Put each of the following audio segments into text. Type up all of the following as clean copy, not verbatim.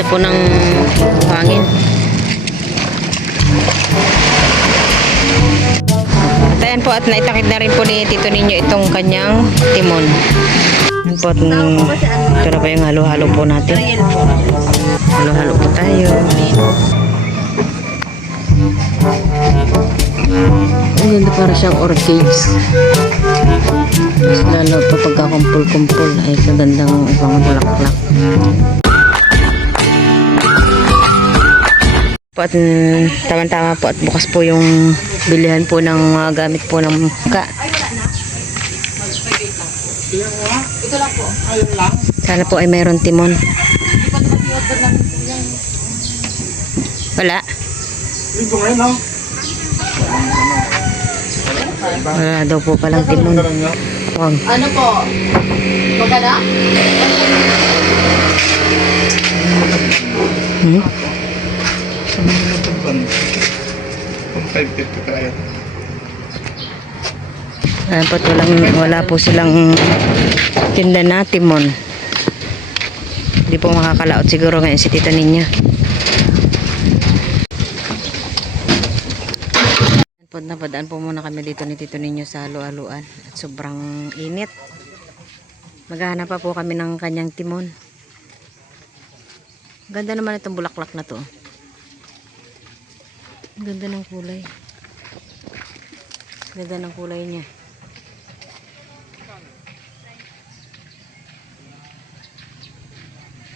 Ganda po ng hangin. At ayan po, at naitakid na rin po ni Tito Ninyo itong kanyang timon. Ayan po, ito na ba yung halo-halo po natin? Halo-halo po tayo. Ang ganda, para siyang orchids. Mas lalo pa pagkakumpul-kumpul ay kagandang ibang bulaklak. Po at tama-tama po at bukas po yung bilihan po ng mga gamit po ng muka. Ito lang po. Ayun lang. Sana po ay mayroon timon. Wala. Ito ngayon lang. Wala daw po palang timon. Wag. Ano po? Maganda? Hmm? Kung 550 tayo. Ayan po, wala po silang tinda na timon. Hindi po makakalaot siguro ngayon si Tito Ninyo. Napadaan po muna kami dito ni Tito Ninyo sa halo-haluan at sobrang init. Maghahanap pa po kami ng kanyang timon. Ganda naman itong bulaklak na to. Ganda ng kulay. Ganda ng kulay niya.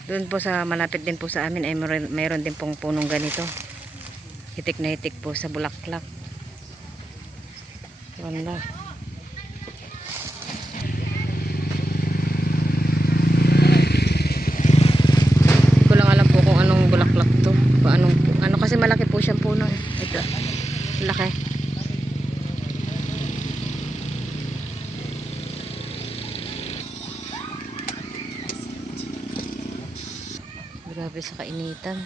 Doon po sa malapit din po sa amin ay mayroon din pong punong ganito. Hitik na hitik po sa bulaklak. Ganda. Hindi ko lang alam po kung anong bulaklak to. Ano kasi malaki po siyang puno. Ito. Laki. Grabe sa kainitan.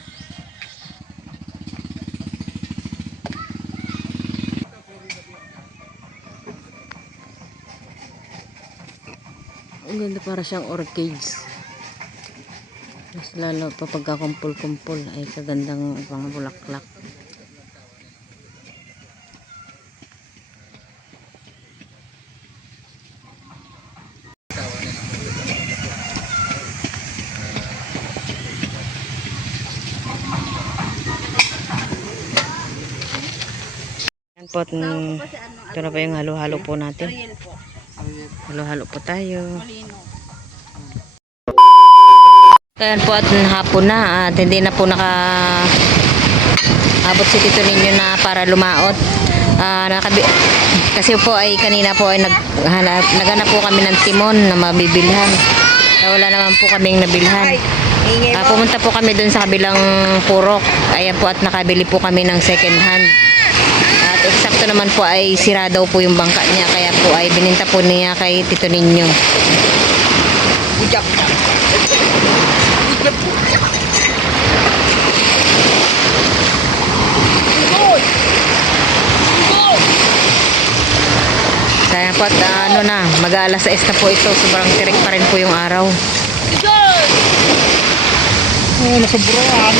Ang ganda, para siyang orchids. Mas lalo pa pagkakumpul-kumpul ay kagandang ibang bulaklak. Yan po, ito na ba yung halo-halo po natin? Halo-halo po tayo. Ayan po, at hapon na at hindi na po abot si Tito Ninyo na para lumaot. Kasi po ay kanina po ay naghanap po kami ng timon na mabibilhan. Wala naman po kaming nabilhan. Pumunta po kami dun sa kabilang purok. Ayan po, at nakabili po kami ng second hand. At eksakto naman po ay sira daw po yung bangka niya, kaya po ay bininta po niya kay Tito Ninyo. Kaya po, at mag-aalas 6 na po ito. Sobrang tirik pa rin po yung araw. Nasobrahan.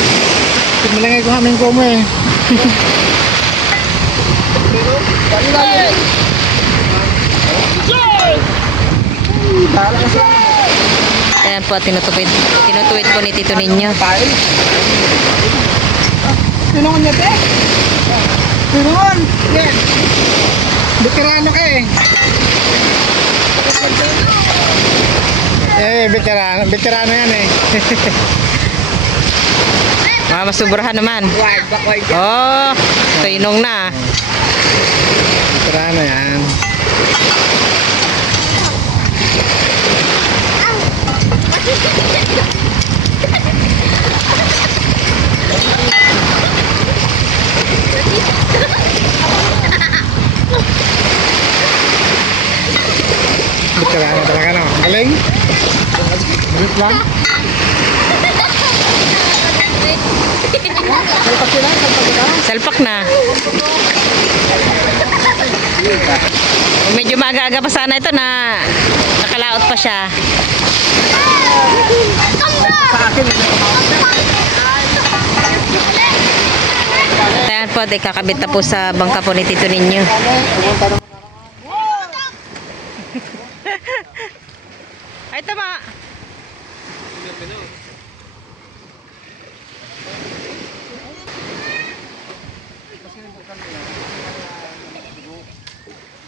Tingmalangay ko namin ko mo eh. Ayan po, tinutuwid po ni Tito Ninyo. Tinungan niya, te? Tinungan! Yan! Veterano ka eh. Veterano yan eh. Masubrahan naman. Oh, tinong na. Veterano yan. Veterano talaga, no? Galing? Galit lang? Salpak sila? Salpak na. Medyo maaga-aga pa sana ito na nakalaot pa siya. Sa akin, po at kakabit na po sa bangka po ni Tito ninyo. Pumunta naman. Ay, tama.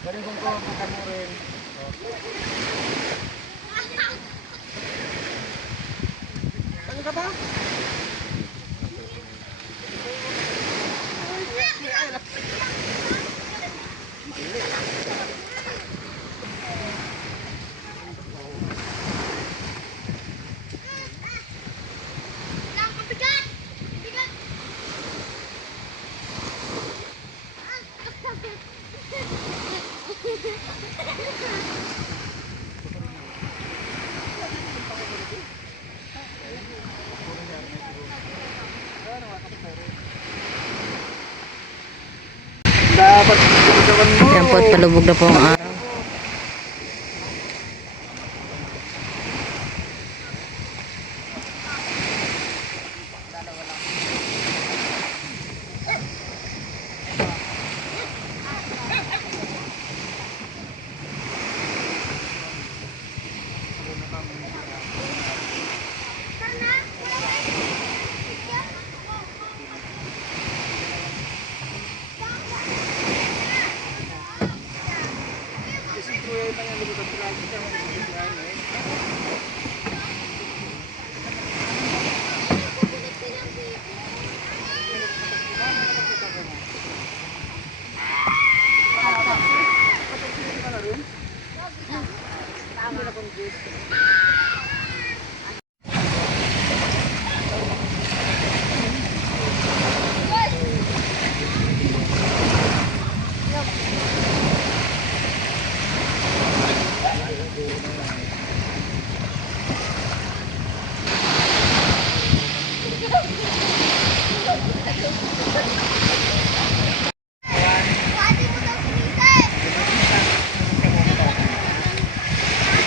Galing kong bukan mo rin. Ano ka ba? Dapat gawin mo. Yan po at palubog na po ang araw.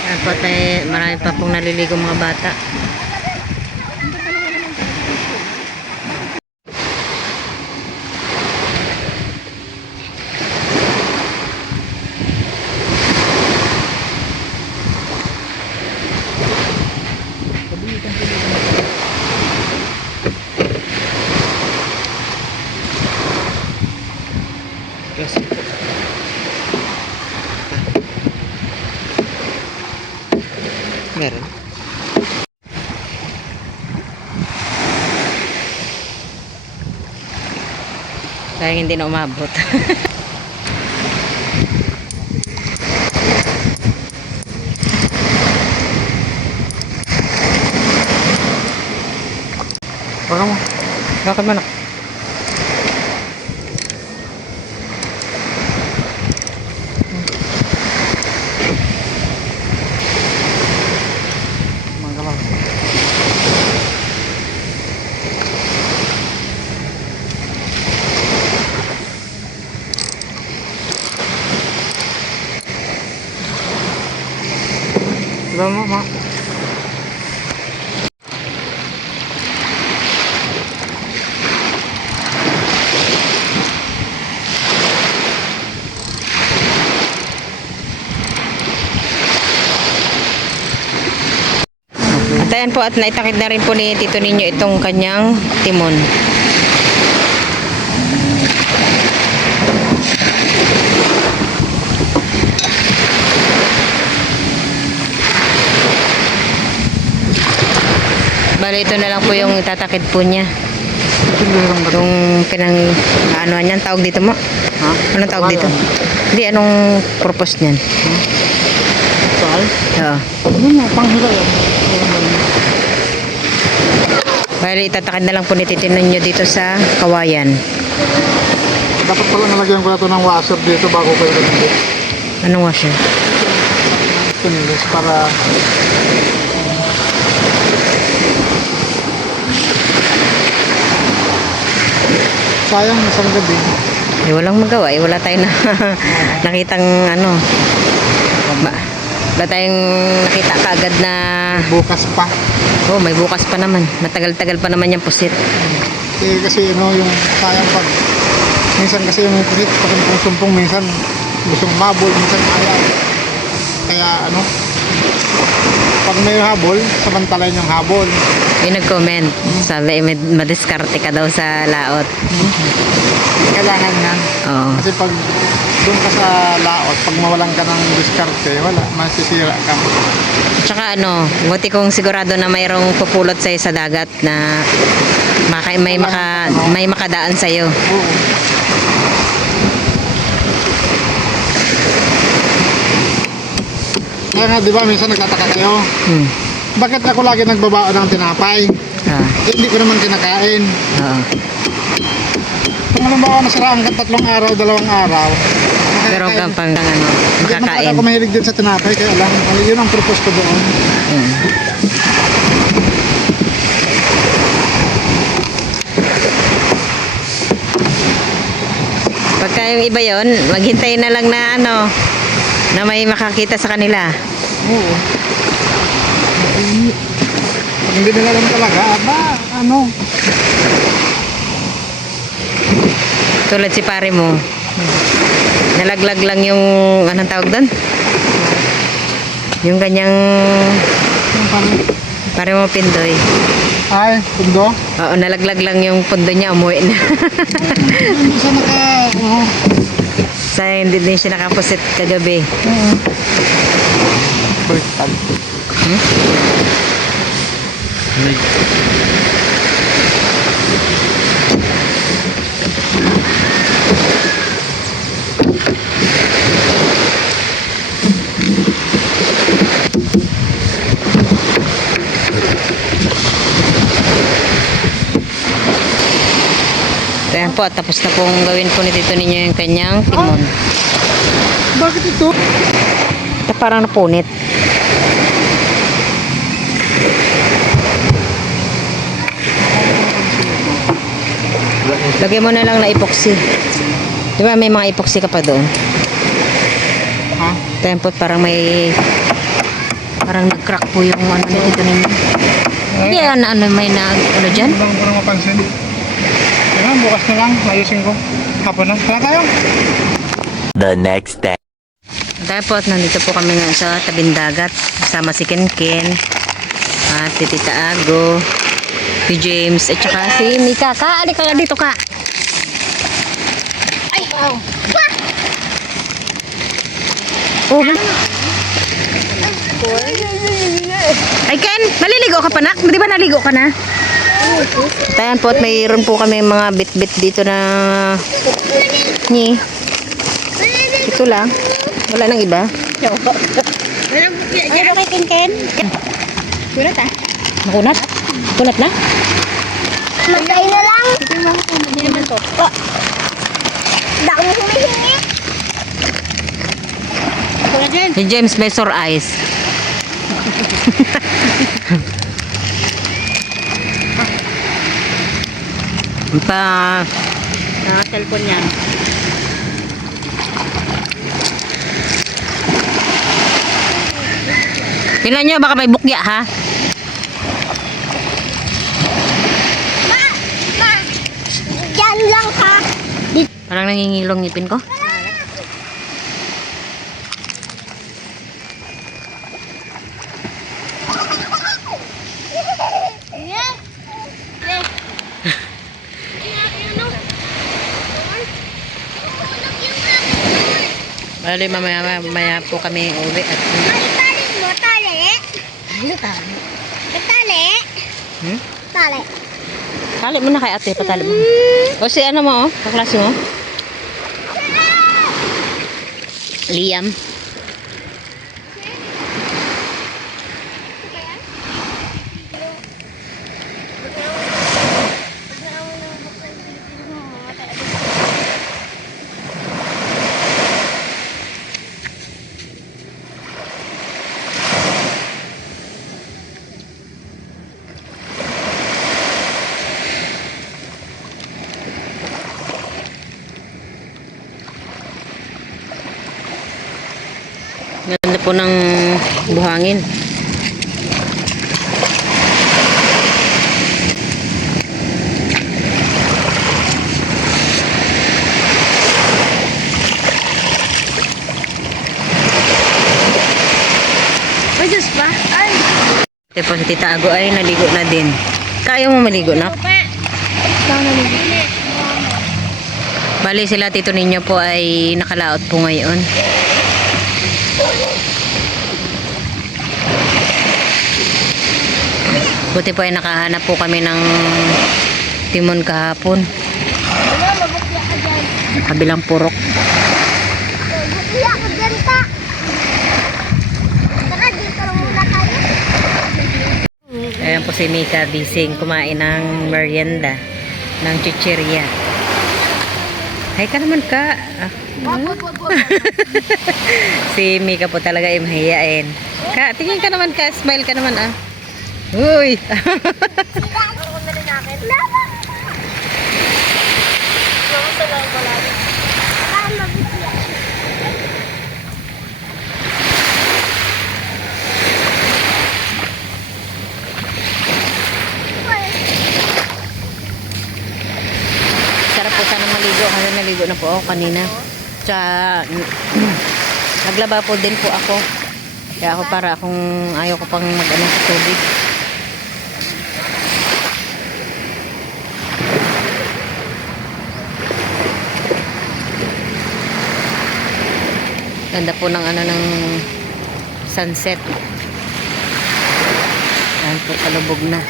Yan po at marami pa pong naliligo mga bata. Meron. Sayang hindi na umabot. Baka mo. Bakit man? Magalang. Diba mo, ma? At ayan po at naitakid na rin po ni Tito ninyo itong kanyang timon. Bali ito na lang po yung tatakid po niya. Itong pinang ano niyan tawag dito mo? Ha? Anong tawag dito? Hindi, anong purpose niyan? Saan? Oo. Yun na, panghila yan. Bali itatakid na lang po ni Tito ninyo dito sa Kawayan. Dapat pala nalagyan ko na ito ng washer dito bago kayo nalagyan. Anong washer? Stainless para sayang isang gabi. Eh, walang magawa. Eh, wala tayong nakitang ano. Wala tayong nakita kaagad na Bukas pa. oh, may bukas pa naman. Matagal-tagal pa naman yung pusit. Kasi ano yung sayang pag Minsan kasi yung kulit, pagkakasumpong minsan gustong mabol, minsan ayaw. Kaya ano, pag may habol, samantalay yung habol. Yung nag-comment, sabi madiskarte ka daw sa laot. Kailangan yan. Oo. Kasi pag doon ka sa laot, pag mawalan ka ng diskarte, wala, masisira ka. Tsaka ano, buti kong sigurado na mayroong pupulot sa'yo sa dagat na may makadaan sa'yo. Oo. Kaya nga, di ba, minsan nagtataka kayo, Hmm. bakit ako lagi nagbabao ng tinapay? Ah, Hindi ko naman kinakain. oo. Kung halimbawa nasira hanggang 3 araw, 2 araw, Pero nakakain. kapag ano, Hindi naman makakain. ako mahilig din sa tinapay, kaya lang, yun ang purpose ko doon. Hmm. Pagka yung iba yon, maghintay na lang na ano, na may makakita sa kanila. Oo. Pag hindi nila alam talaga, aba, ano, Tulad si pare mo. Nalaglag lang yung, anong tawag doon? Yung kanyang, yung parang, pare mo pindoy. ay, pundo. Oo, nalaglag lang yung pundo niya, umuwi na. Hindi siya Sayang hindi din siya nakapusit kagabi. baliktad. Ayan po, tapos na pong gawin po ni Tito ninyo yung kanyang timon. Bakit ito? Parang napunit. Lagyan mo na lang na epoxy. Di ba may mga epoxy ka pa doon? Ha? Ayan po, parang parang nag-crack po yung ano ni Tito ninyo. Hindi, ano, may ano dyan? Hindi ko na mapansin. Kaya bukas na lang, ayusin ko. Hapon na. Kaya tayo. The next day. Tapos nandito po kami nga sa tabing dagat. Kasama si Kenken, at si Tita Ago, si James, at saka si Mika. Halika ka dito ka. Ay! Oh. Ay Ken, naliligo ka pa nak? Di ba naligo ka na? Tayan po at mayroon po kami mga bit-bit dito na ito lang. Wala nang iba. Ano kay Ken? Kunat ah. Makunat? Kunat na? Magkain na lang. Hindi naman to. Dako mo humihingi. Ako na dyan. Si James may sore eyes. Naka-cellphone yan. Tingnan nyo, baka may bukya ha? Ma! Diyan lang ha. Parang nangingilong ngipin ko. Bali, mamaya po kami uwi at Tali mo, tali. Ano tali? Tali. hmm? Tali. Tali mo na kay ate, patali mo. O si ano mo, kaklase mo? Liam. Ganda po ng buhangin. Ito po si Tita Ago ay naligo na din. Kaya mo maligo na? Bali sila tito ninyo po ay nakalaot po ngayon. Buti po ay nakahanap po kami ng timon kahapon. Kabilang purok. Bukya ko dyan pa. Tara, dito lang muna tayo. Ayan po si Mika bising kumain ng merienda ng chichirya. Hay ka naman ka. Ah. Si Mika po talaga ay mahiyain. Ka, tingin ka naman ka, smile ka naman ah. Uy. Sarap po sana maligo kasi naligo na po ako kanina. Tsaka naglaba po din po ako. Kaya ako para akong ayaw ko pang mag-ano sa tubig. Ganda po ng ano ng sunset. Ayan po palubog na.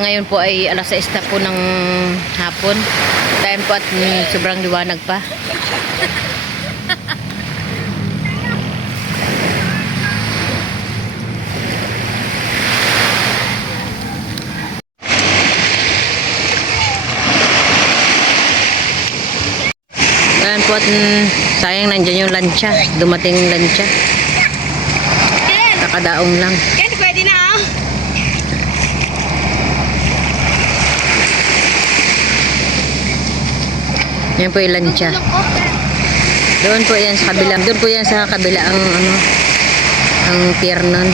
Ngayon po ay alas 6 na po ng hapon. Time po at sobrang liwanag pa. Ayan po at sayang nandyan yung lancha. Dumating yung lancha. Nakadaong lang. Ken, pwede na ah. Yan po yung lancha. Doon po yan sa kabila. Doon po yan sa kabila ang ano ang pier nun.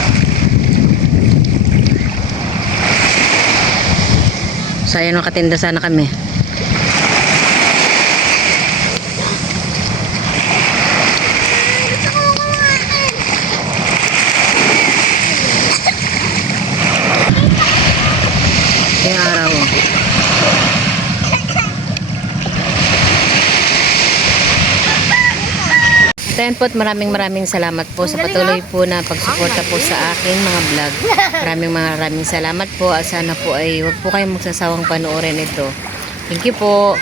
Sayang nakatinda sana kami. Yung araw. Then po, maraming salamat po sa patuloy po na pagsuporta po sa akin mga vlog. Maraming salamat po. Sana po ay huwag po kayong magsasawang panoorin ito. Thank you po.